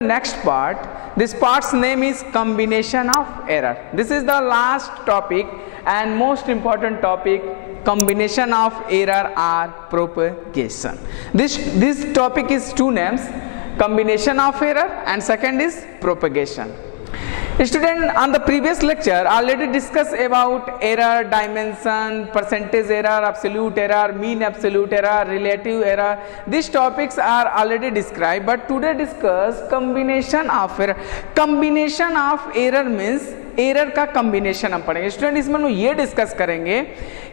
Next part, this part's name is combination of error. This is the last topic and most important topic, combination of error or propagation. This topic is two names, combination of error and second is propagation. Student, on the previous lecture already discussed about error dimension, percentage error, absolute error, mean absolute error, relative error. These topics are already described, but today discuss combination of error. Combination of error means error का combination हम पढ़ेंगे student. इसमें हम ये discuss करेंगे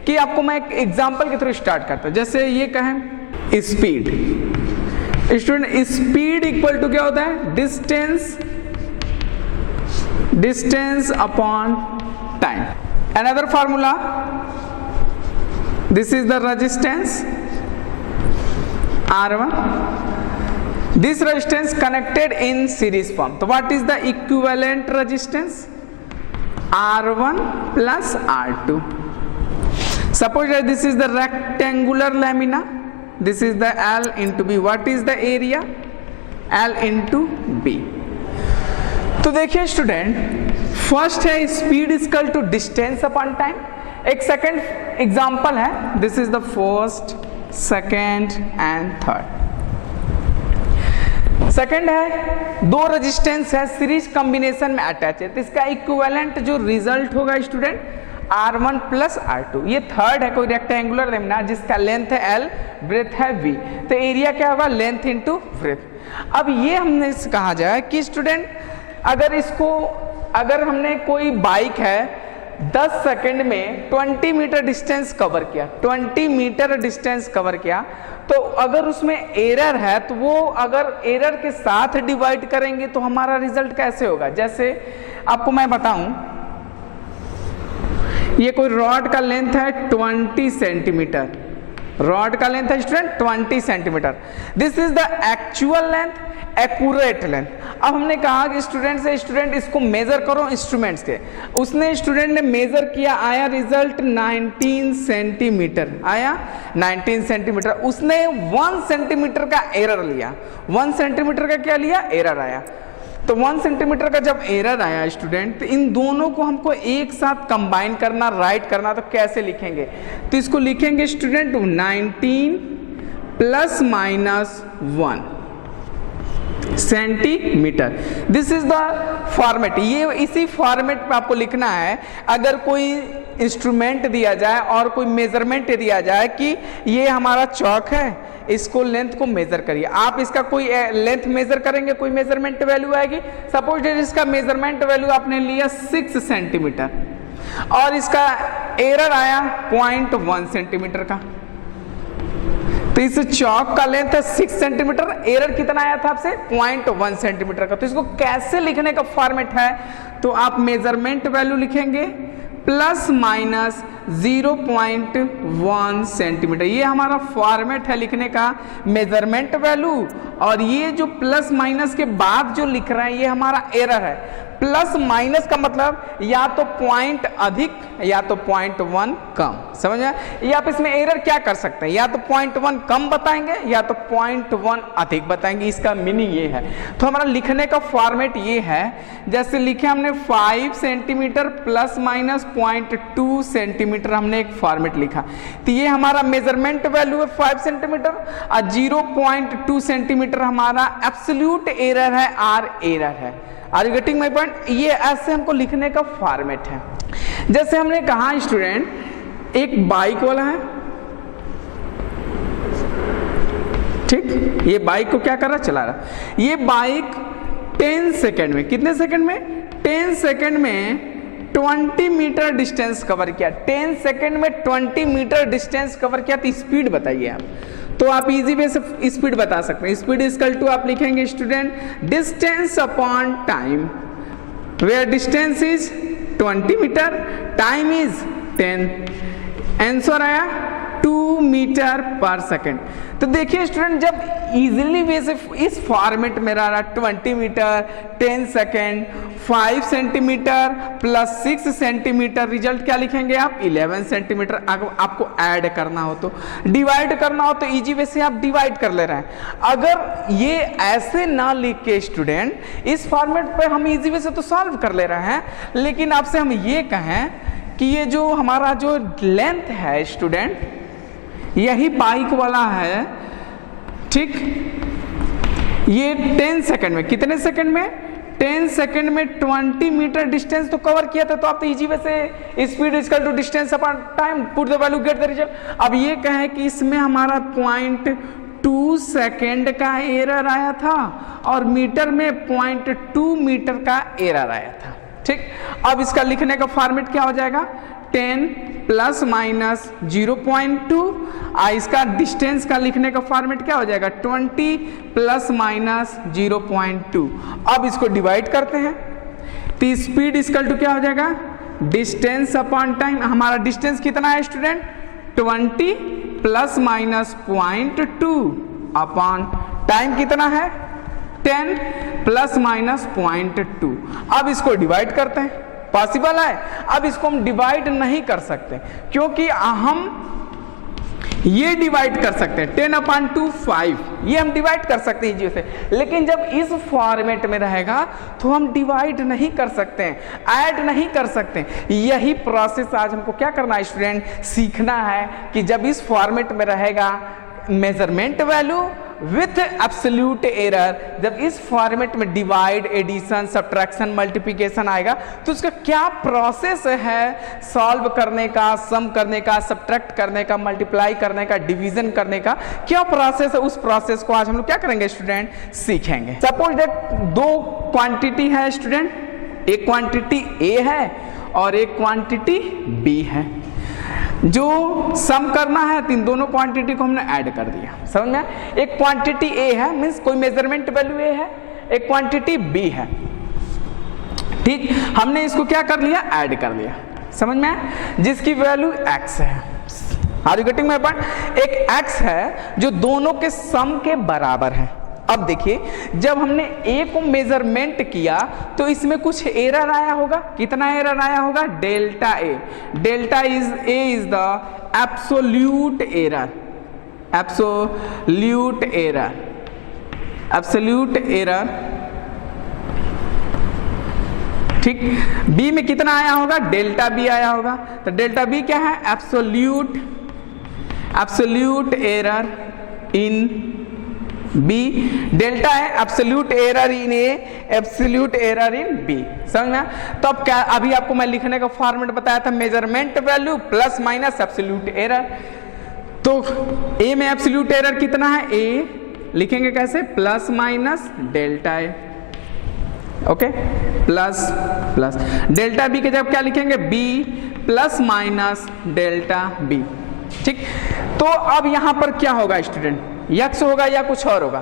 कि आपको मैं एक एग्जांपल के थ्रू स्टार्ट करता हूं। जैसे ये कहें speed, student speed equal to क्या होता है, distance upon time. Another formula, this is the resistance R1, this resistance connected in series form. So what is the equivalent resistance? R1 plus R2. Suppose that this is the rectangular lamina, this is the L into B. What is the area? L into B. तो देखिए student, first है speed equal to distance upon time. एक second example है, this is the first, second and third. Second है दो resistance है series combination में attach है, तो इसका इक्विवेलेंट जो रिजल्ट होगा स्टूडेंट R1 प्लस R2। ये थर्ड है कोई रेक्टेंगुलर लेमिना जिसका लेंथ है L, ब्रेथ है V, तो एरिया क्या होगा, लेंथ इंटू ब्रेथ। अब ये हमने कहा जाए कि स्टूडेंट अगर हमने कोई बाइक है 10 सेकंड में 20 मीटर डिस्टेंस कवर किया, 20 मीटर डिस्टेंस कवर किया, तो अगर उसमें एरर है तो वो अगर एरर के साथ डिवाइड करेंगे तो हमारा रिजल्ट कैसे होगा। जैसे आपको मैं बताऊं, ये कोई रॉड का लेंथ है 20 सेंटीमीटर, रॉड का लेंथ है student 20 centimetre, this is the actual length, accurate length. अब हमने कहा कि स्टूडेंट से स्टूडेंट इसको मेजर करो इंस्ट्रूमेंट्स के, उसने स्टूडेंट ने मेजर किया, आया रिजल्ट 19 सेंटीमीटर, आया 19 सेंटीमीटर। उसने 1 सेंटीमीटर का एरर लिया, 1 सेंटीमीटर का क्या लिया, एरर आया। तो 1 सेंटीमीटर का जब एरर आया स्टूडेंट, तो इन दोनों को हमको एक साथ कंबाइन करना, राइट करना, तो कैसे लिखेंगे, तो इसको लिखेंगे student 19 plus minus 1 centimetre. This is the format, ये इसी फॉर्मेट पे आपको लिखना है। अगर कोई इंस्ट्रूमेंट दिया जाए और कोई मेजरमेंट दिया जाए कि ये हमारा चौक है, इसको लेंथ को मेजर करिए, आप इसका कोई लेंथ मेजर करेंगे, कोई मेजरमेंट वैल्यू आएगी। सपोज इसका मेजरमेंट वैल्यू आपने लिया 6 सेंटीमीटर और इसका एरर आया 0.1 सेंटीमीटर का, तो इस चौक का लेंथ है 6 सेंटीमीटर, एरर कितना आया था आपसे 0.1 सेंटीमीटर का। तो इसको कैसे लिखने का फॉर्मेट है, तो आप मेजरमेंट वैल्यू लिखेंगे प्लस माइनस 0.1 सेंटीमीटर, ये हमारा फॉर्मेट है लिखने का मेजरमेंट वैल्यू। और ये जो प्लस माइनस के बाद जो लिख रहे हैं ये हमारा एरर है। प्लस माइनस का मतलब या तो पॉइंट अधिक या तो 0.1 कम, समझ आया। ये आप इसमें एरर क्या कर सकते हैं, या तो 0.1 कम बताएंगे या तो 0.1 अधिक बताएंगे, इसका मीनिंग ये है। तो हमारा लिखने का फॉर्मेट ये है, जैसे लिखे हमने 5 सेंटीमीटर प्लस माइनस 0.2 सेंटीमीटर, हमने एक फॉर्मेट लिखा, तो ये हमारा मेजरमेंट वैल्यू है 5 सेंटीमीटर और 0.2 सेंटीमीटर हमारा एब्सोल्यूट एरर है, आर एरर है। Are you getting my point. ये ऐसे हमको लिखने का फॉर्मेट है। जैसे हमने कहा स्टूडेंट, एक बाइक वाला है, ठीक, ये बाइक को क्या कर रहा, चला रहा। ये बाइक 10 सेकेंड में, कितने सेकेंड में, 10 सेकेंड में 20 मीटर डिस्टेंस कवर किया, 10 सेकेंड में 20 मीटर डिस्टेंस कवर किया, तो स्पीड बताइए आप। तो आप इजी वे से स्पीड बता सकते हैं। स्पीड इक्वल टू आप लिखेंगे student distance upon time, where distance is 20 metre, time is 10, answer आया 2 2 मीटर पर सेकेंड। तो देखिए स्टूडेंट, जब इजीली वे से इस फॉर्मेट में रहा 20 metre 10 second 5 centimetre plus 6 centimetre, result क्या लिखेंगे आप 11 सेंटीमीटर। अगर आपको ऐड करना हो तो डिवाइड करना हो तो इजी वे से आप डिवाइड कर ले रहे हैं। अगर ये ऐसे ना लिख के स्टूडेंट इस फॉर्मेट पे हम इजी वे से तो सॉल्व कर ले रहे हैं, लेकिन आपसे हम ये कहें कि ये जो हमारा जो लेंथ है स्टूडेंट, यही बाइक वाला है, ठीक, ये 10 सेकंड में, कितने सेकंड में 10 सेकंड में 20 मीटर डिस्टेंस तो कवर किया था। तो आप तो इजी वे से speed equal to distance upon time, put the value get the result. अब ये कहें कि इसमें हमारा 0.2 सेकंड का एरर आया था और मीटर में 0.2 मीटर का एरर आया था, ठीक। अब इसका लिखने का फॉर्मेट क्या हो जाएगा 10 प्लस माइनस 0.2, इसका डिस्टेंस का लिखने का फॉर्मेट क्या हो जाएगा 20 प्लस माइनस 0.2। अब इसको डिवाइड करते हैं तो स्पीड इक्वल टू क्या हो जाएगा डिस्टेंस अपॉन टाइम। हमारा डिस्टेंस कितना है student 20 plus minus 0.2 upon time कितना है 10 प्लस माइनस 0.2। अब इसको डिवाइड करते हैं, पॉसिबल है। अब इसको हम डिवाइड नहीं कर सकते क्योंकि हम ये डिवाइड कर सकते हैं 10/2 5, ये हम डिवाइड कर सकते हैं इजी से, लेकिन जब इस फॉर्मेट में रहेगा तो हम डिवाइड नहीं कर सकते हैं, ऐड नहीं कर सकते। यही प्रोसेस आज हमको क्या करना है स्टूडेंट, सीखना है कि जब इस फॉर्मेट में रहेगा measurement value with absolute error, जब इस फॉर्मेट में डिवाइड एडिशन सब्ट्रैक्शन मल्टीप्लिकेशन आएगा तो उसका क्या प्रोसेस है सॉल्व करने का, सम करने का, सब्ट्रैक्ट करने का, मल्टीप्लाई करने का, डिवीजन करने का, क्या प्रोसेस है, उस प्रोसेस को आज हम लोग क्या करेंगे स्टूडेंट सीखेंगे। सपोज दैट दो क्वांटिटी है स्टूडेंट, एक क्वांटिटी ए है और एक क्वांटिटी बी है। जो सम करना है तो इन दोनों क्वांटिटी को हमने ऐड कर दिया, समझ में। एक क्वांटिटी ए है मींस कोई मेजरमेंट वैल्यू ए है, एक क्वांटिटी बी है, ठीक। हमने इसको क्या कर लिया ऐड कर लिया, समझ में, जिसकी वैल्यू x है। Are you getting my point. एक x है जो दोनों के सम के बराबर है। अब देखिए जब हमने ए को मेजरमेंट किया तो इसमें कुछ एरर आया होगा, कितना एरर आया होगा delta A. Delta A is the absolute error, absolute error, absolute error, ठीक। बी में कितना आया होगा डेल्टा बी आया होगा। तो डेल्टा बी क्या है absolute, absolute error in b. Delta है absolute error in a, absolute error in b, समझ में। तो अब क्या, अभी आपको मैं लिखने का फॉर्मेट बताया था measurement value plus minus absolute error. तो ए में एब्सोल्यूट एरर कितना है, ए लिखेंगे कैसे plus minus delta a, okay, plus plus. Delta b के जब क्या लिखेंगे b plus minus delta b, ठीक। तो अब यहां पर क्या होगा स्टूडेंट, x होगा या कुछ और होगा,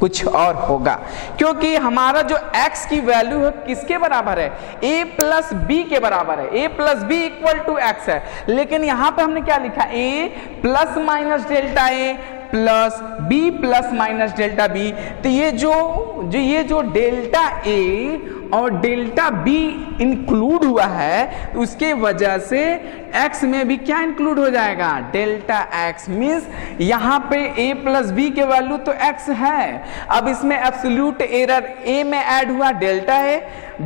कुछ और होगा, क्योंकि हमारा जो x की वैल्यू है किसके बराबर है a प्लस बी के बराबर है, a plus B equal to x है। लेकिन यहां पे हमने क्या लिखा a plus minus delta a plus B plus minus delta B. तो ये जो डेल्टा a और डेल्टा बी इंक्लूड हुआ है उसके वजह से x में भी क्या इंक्लूड हो जाएगा डेल्टा x, मींस यहाँ पे a प्लस बी के वैल्यू तो x है। अब इसमें एब्सोल्यूट एरर a में ऐड हुआ डेल्टा a,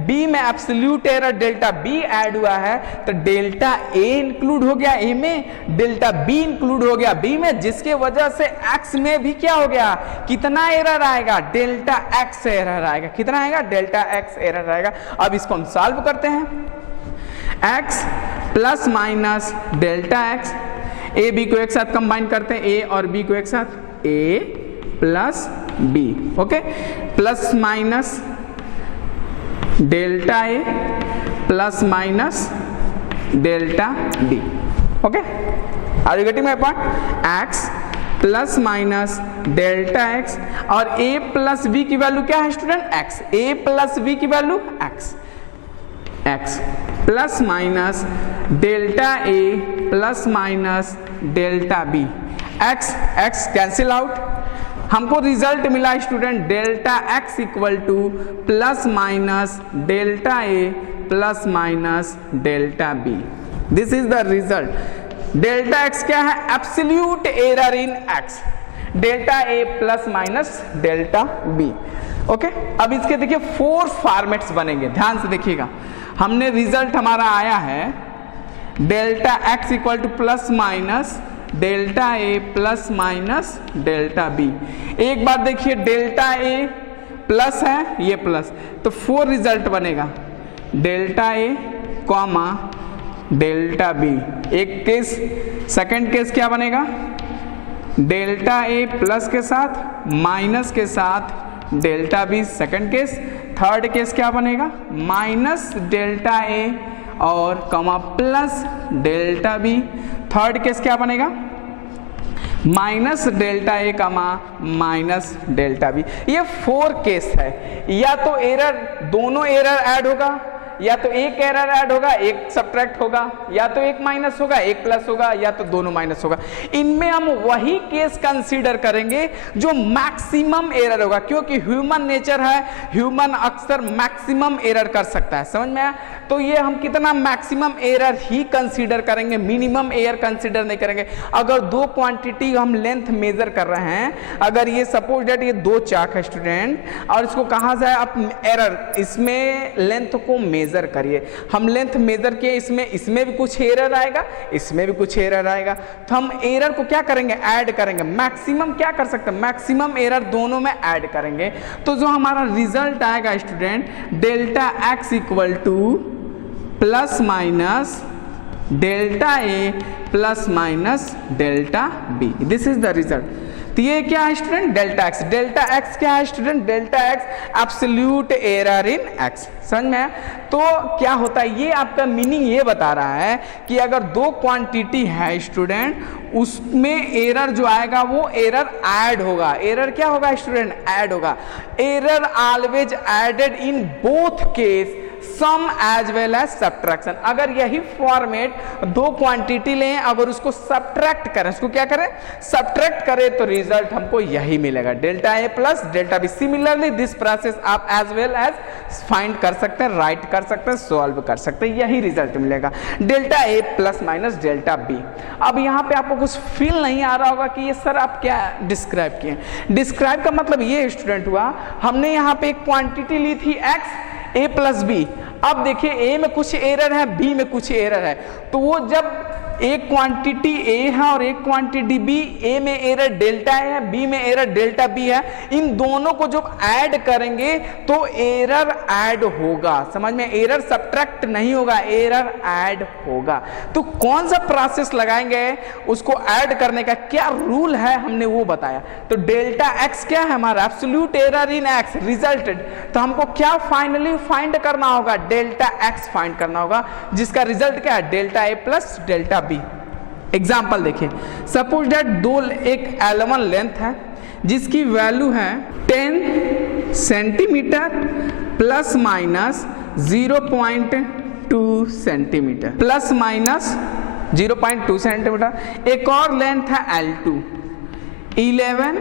b में absolute error delta b add हुआ है, तो डेल्टा a इंक्लूड हो गया a में, डेल्टा b इंक्लूड हो गया b में, जिसके वजह से x में भी क्या हो गया, कितना एरर आएगा डेल्टा x एरर आएगा। कितना आएगा डेल्टा x एरर आएगा। अब इसको हम सॉल्व करते हैं, x plus minus delta x, A B को एक साथ कंबाइन करते हैं, a और b को एक साथ, a plus b, okay, plus minus delta A plus minus delta B, okay. Are you getting my point. x plus minus delta x और a प्लस b की वैल्यू क्या है student x, a plus b की value x, x plus minus delta a plus minus delta b. X x cancel out, हमको result मिला student delta x equal to plus minus delta A plus minus delta B. This is the result. Delta X क्या है? Absolute error in X, delta A plus minus delta B. Okay, अब इसके देखिए 4 formats बनेंगे, ध्यान से देखिएगा। हमने रिजल्ट हमारा आया है delta x equal to plus minus delta A plus minus delta b. एक बार देखिए डेल्टा ए प्लस है, ये प्लस, तो 4 रिजल्ट बनेगा, delta A comma delta b. एक केस, सेकंड केस क्या बनेगा? डेल्टा ए प्लस के साथ माइनस के साथ delta B, second case. Third case क्या बनेगा? माइनस डेल्टा ए और comma plus delta B. Third case क्या बनेगा? Minus delta A comma minus delta B. ये 4 केस है। या तो एरर, दोनों एरर ऐड होगा, या तो एक एरर ऐड होगा, एक सब्ट्रैक्ट होगा, या तो एक माइनस होगा, एक प्लस होगा, या तो दोनों माइनस होगा। इनमें हम वही केस कंसीडर करेंगे जो मैक्सिमम एरर होगा, क्योंकि ह्यूमन नेचर है, ह्यूमन अक्सर मैक्सिमम एरर कर सकता है। समझ में आया? तो ये हम कितना मैक्सिमम एरर ही कंसीडर करेंगे, मिनिमम एरर कंसीडर नहीं करेंगे। अगर 2 क्वांटिटी हम लेंथ मेजर कर रहे हैं, अगर ये सपोज दैट ये 2 चाक है स्टूडेंट, और इसको कहा जाए आप एरर, इसमें लेंथ को मेजर करिए। हम लेंथ मेजर किए, इसमें भी कुछ एरर आएगा, इसमें भी कुछ एरर आएगा, तो हम एरर को क्या करेंगे? ऐड करेंगे। मैक्सिमम क्या कर सकते हैं? मैक्सिमम एरर दोनों में ऐड करेंगे। तो जो हमारा रिजल्ट आएगा student, delta x equal to plus minus delta A plus minus delta B. This is the result. तो ये क्या है student? Delta X. Delta X क्या है student? Delta X absolute error in X. समझ में? तो क्या होता है, ये आपका मीनिंग ये बता रहा है कि अगर 2 क्वांटिटी है स्टूडेंट, उसमें एरर जो आएगा वो एरर ऐड होगा। एरर क्या होगा स्टूडेंट? ऐड होगा। Error always added in both case, sum as well as subtraction. अगर यही फॉर्मेट 2 क्वांटिटी लें, अगर उसको सब्ट्रैक्ट करें, उसको क्या करें? सब्ट्रैक्ट करें, तो रिजल्ट हमको यही मिलेगा, delta A plus delta B. Similarly this process आप एज वेल एज फाइंड कर सकते हैं, राइट कर सकते हैं, सॉल्व कर सकते हैं, यही रिजल्ट मिलेगा, डेल्टा ए प्लस माइनस डेल्टा बी। अब यहाँ पे आपको कुछ फील नहीं आ रहा होगा कि ये सर आप क्या डिस्क्राइब किए। डिस्क्राइब का मतलब ये स्टूडेंट हुआ, हमने यहाँ पे एक क्वांटिटी ली थी एक्स, ए प्लस बी। अब देखिए ए में कुछ एरर है, बी में कुछ एरर है, तो वो जब एक क्वांटिटी ए है और एक क्वांटिटी बी, ए में एरर डेल्टा ए है, बी में एरर डेल्टा बी है, इन दोनों को जब ऐड करेंगे तो एरर ऐड होगा। समझ में? एरर सब्ट्रैक्ट नहीं होगा, एरर ऐड होगा। तो कौन सा प्रोसेस लगाएंगे उसको ऐड करने का, क्या रूल है, हमने वो बताया। तो डेल्टा एक्स क्या है हमारा? Absolute error in x resulted. तो हमको क्या फाइनली फाइंड करना होगा? डेल्टा एक्स फाइंड करना होगा, जिसका रिजल्ट क्या है? Delta A plus delta B. Example देखिए, सपोज दैट एक L1 लेंथ है जिसकी वैल्यू है 10 centimetre plus minus 0.2 centimetre, plus minus 0.2 centimetre. एक और लेंथ है L2 11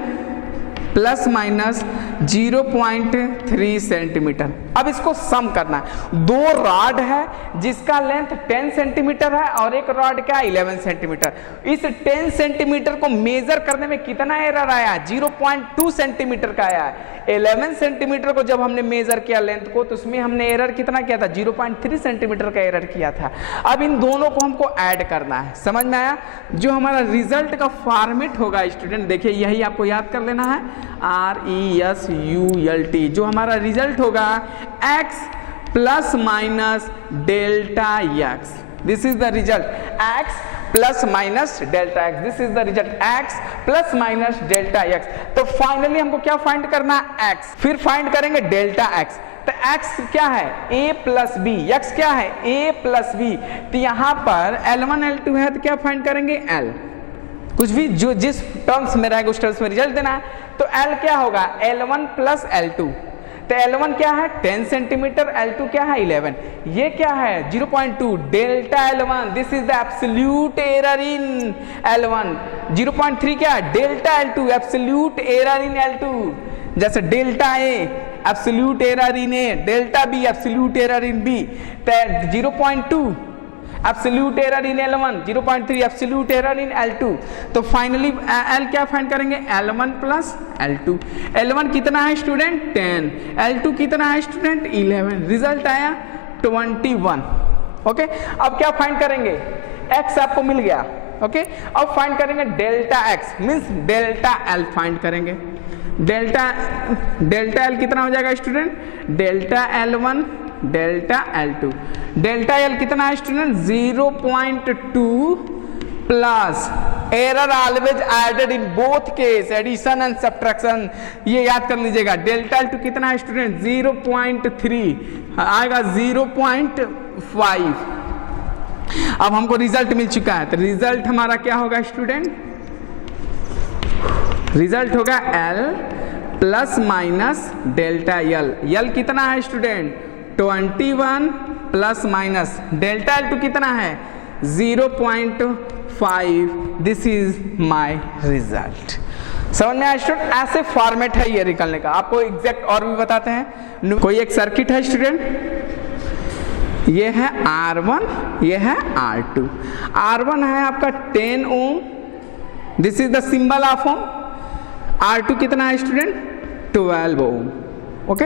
प्लस माइनस 0.3 सेंटीमीटर। अब इसको सम करना है। 2 रॉड है जिसका लेंथ 10 सेंटीमीटर है और एक रॉड क्या 11 सेंटीमीटर। इस 10 सेंटीमीटर को मेजर करने में कितना एरर आया? 0.2 सेंटीमीटर का आया है। 11 सेंटीमीटर को जब हमने मेजर किया लेंथ को, तो उसमें हमने एरर कितना किया था? 0.3 सेंटीमीटर का एरर किया था। अब इन दोनों को हमको ऐड करना है। समझ में आया? जो हमारा रिजल्ट का फॉर्मेट होगा स्टूडेंट, देखिए यही आपको याद कर लेना है, RESULT। जो हमारा रिजल्ट होगा x plus minus delta x. This is the result, x plus minus delta x. This is the result, x plus minus delta x. तो फाइनली हमको क्या फाइंड करना है? x। फिर फाइंड करेंगे डेल्टा x। तो x क्या है? a plus B. x क्या है? a plus B. तो यहाँ पर L1 L2 है, तो क्या फाइंड करेंगे? L। कुछ भी जो जिस टर्म्स में रहेगा उस टर्म्स में रिजल्ट देना है। तो L क्या होगा? L1 plus L2। तो L1 क्या है 10 सेंटीमीटर, L2 क्या है 11, ये क्या है 0.2 delta L1, this is the absolute error in L1। 0.3 क्या है delta L2, absolute error in L2, जैसे delta A absolute error in A, delta B absolute error in B. 0.2 absolute error in L1, 0.3 absolute error in L2। तो finally L क्या find करेंगे L1 plus L2। L1 कितना है student 10, L2 कितना है student 11, result आया 21। Okay, अब क्या फाइंड करेंगे x आपको मिल गया। ओके, अब फाइंड करेंगे delta x means delta L find करेंगे। डेल्टा L कितना हो जाएगा student, delta L1 delta L2, delta L कितना है student 0.2 plus error always added in both case, addition and subtraction, ये याद कर लीजिएगा। डेल्टा L2 कितना है स्टूडेंट 0.3 आएगा 0.5। अब हमको रिजल्ट मिल चुका है, तो रिजल्ट हमारा क्या होगा स्टूडेंट, रिजल्ट होगा L plus minus delta L कितना है student 21 plus minus delta L2 कितना है 0.5, दिस इज माय रिजल्ट। समझ में आया स्टूडेंट, ऐसे फॉर्मेट है ये निकलने का। आपको एग्जैक्ट और भी बताते हैं। कोई एक सर्किट है स्टूडेंट, ये है R1, ये है R2। R1 है आपका 10 ohm, this is the symbol of ohm. R2 कितना है स्टूडेंट 12 ओम। ओके,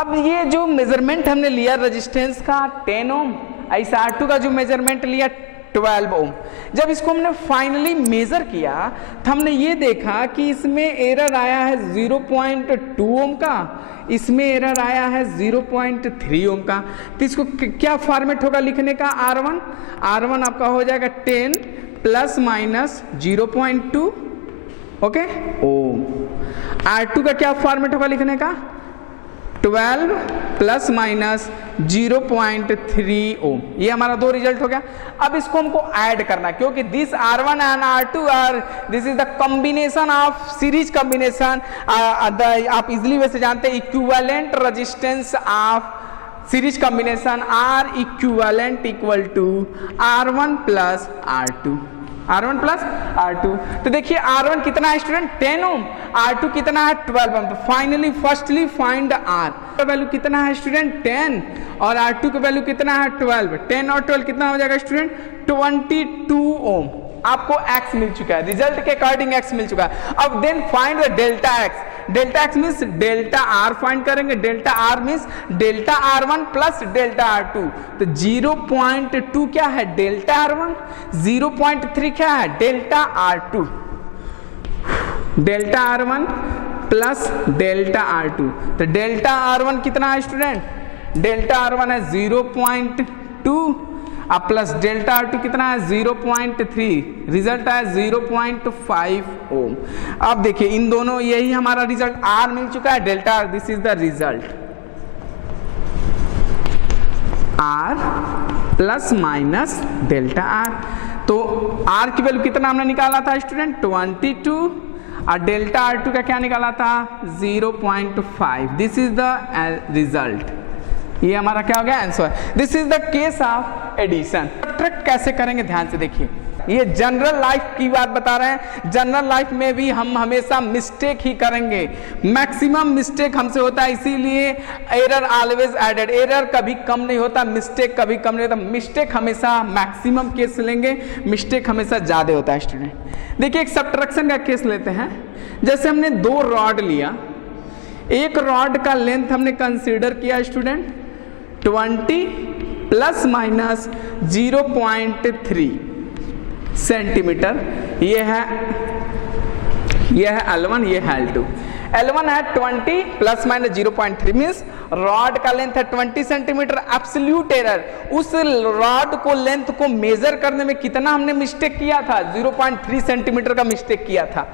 अब ये जो मेजरमेंट हमने लिया रेजिस्टेंस का 10 ओम, ऐसा R2 का जो मेजरमेंट लिया 12 ओम, जब इसको हमने फाइनली मेजर किया तो हमने ये देखा कि इसमें एरर आया है 0.2 ओम का, इसमें एरर आया है 0.3 ओम का। तो इसको क्या फॉर्मेट होगा लिखने का, R1 आपका हो जाएगा 10 प्लस माइनस 0.2 ओके ओम। R2 का क्या फॉर्मेट होगा लिखने का 12 प्लस माइनस 0.3 ओम। ये हमारा दो रिजल्ट हो गया। अब इसको हमको ऐड करना, क्योंकि this R1 and R2 are this is the combination of series combination. आप इजिली वैसे जानते हैं equivalent resistance of series combination are equivalent equal to R1 plus R2, R1 plus R2। तो देखिए R1 कितना है स्टूडेंट 10 ओम, R2 कितना है 12 ओम। तो फाइनली फर्स्टली फाइंड R का वैल्यू कितना है स्टूडेंट 10 और R2 का वैल्यू कितना है 12। 10 और 12 कितना हो जाएगा स्टूडेंट 22 ओम। आपको X मिल चुका है, रिजल्ट के अकॉर्डिंग X मिल चुका है। अब then find the delta X। Delta X means delta R find करेंगे, delta R means delta R1 plus delta R2। तो 0.2 क्या है डेल्टा R1, 0.3 क्या है delta R2, delta R1 plus delta R2। तो डेल्टा R1 कितना है स्टूडेंट, डेल्टा R1 है 0.2 अब प्लस डेल्टा R2 कितना है 0.3, रिजल्ट है 0.5 ओम। अब देखिए इन दोनों, यही हमारा रिजल्ट R मिल चुका है, delta R, this is the result R plus minus delta R। तो R की वैल्यू कितना हमने निकाला था स्टूडेंट 22 और डेल्टा R2 का क्या निकाला था 0.5, दिस इज द रिजल्ट। ये हमारा क्या हो गया answer. This is the case of addition. Subtract कैसे करेंगे ध्यान से देखिए, ये जनरल लाइफ की बात बता रहे हैं। जनरल लाइफ में भी हम हमेशा मिस्टेक ही करेंगे, मैक्सिमम मिस्टेक हमसे होता है, इसीलिए एरर ऑलवेज एडेड। एरर कभी कम नहीं होता, मिस्टेक कभी कम नहीं होता। मिस्टेक हमेशा मैक्सिमम केस लेंगे, मिस्टेक हमेशा ज्यादा होता है स्टूडेंट। देखिए एक सब्ट्रैक्शन का केस लेते हैं। जैसे हमने दो रॉड लिया, एक रॉड का लेंथ हमने कंसीडर किया स्टूडेंट 20 प्लस माइनस 0.3 सेंटीमीटर। ये है L1, ये है L2। L1 है 20 प्लस माइनस 0.3 मीन्स रॉड का लेंथ है 20 सेंटीमीटर। एब्सोल्यूट एरर, उस रॉड को लेंथ को मेजर करने में कितना हमने मिस्टेक किया था 0.3 सेंटीमीटर का मिस्टेक किया था।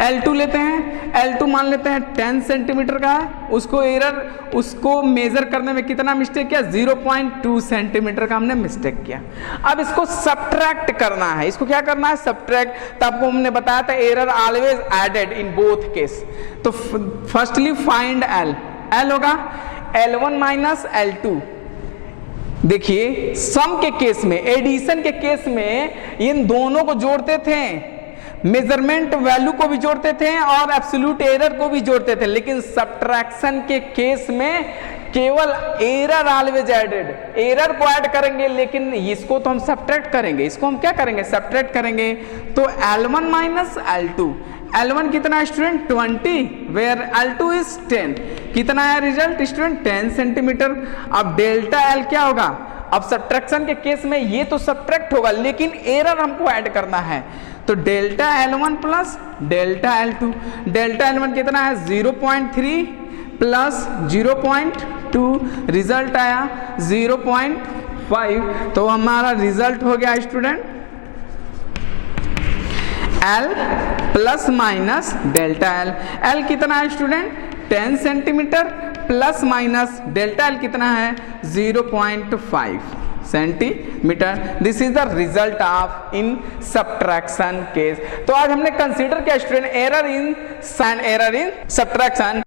L2 लेते हैं, L2 मान लेते हैं 10 सेंटीमीटर का है, उसको मेजर करने में कितना मिस्टेक किया, 0.2 सेंटीमीटर का हमने मिस्टेक किया। अब इसको सब्ट्रैक्ट करना है, इसको क्या करना है, सब्ट्रैक्ट। तो आपको हमने बताया था error always added in both case. तो फर्स्टली फाइंड L, L होगा L1 माइनस L2। देखिए सम के केस में, एडिशन के केस में इन दोनों को जोड़ते थे, मेजरमेंट वैल्यू को भी जोड़ते थे और एब्सोल्यूट एरर को भी जोड़ते थे, लेकिन सब्ट्रैक्शन के केस में केवल एरर ऑलवेज एडेड, एरर को ऐड करेंगे, लेकिन इसको तो हम सब्ट्रैक्ट करेंगे, इसको हम क्या करेंगे, सब्ट्रैक्ट करेंगे। तो L1 माइनस L2, L1 कितना है स्टूडेंट 20, वेयर L2 इज 10, कितना है रिजल्ट स्टूडेंट 10 सेंटीमीटर। अब डेल्टा L क्या होगा, अब सब्ट्रैक्शन के केस में ये तो सब्ट्रैक्ट होगा, लेकिन एरर हमको ऐड करना है। तो delta L1 plus delta L2, delta L1 कितना है 0.3 प्लस 0.2, रिजल्ट आया 0.5। तो हमारा रिजल्ट हो गया student L plus minus delta L। L कितना है student 10 centimetre plus minus delta L कितना है 0.5 centimetre. This is the result of in subtraction case. तो आज हमने कंसीडर किया स्टूडेंट एरर इन सब्ट्रैक्शन।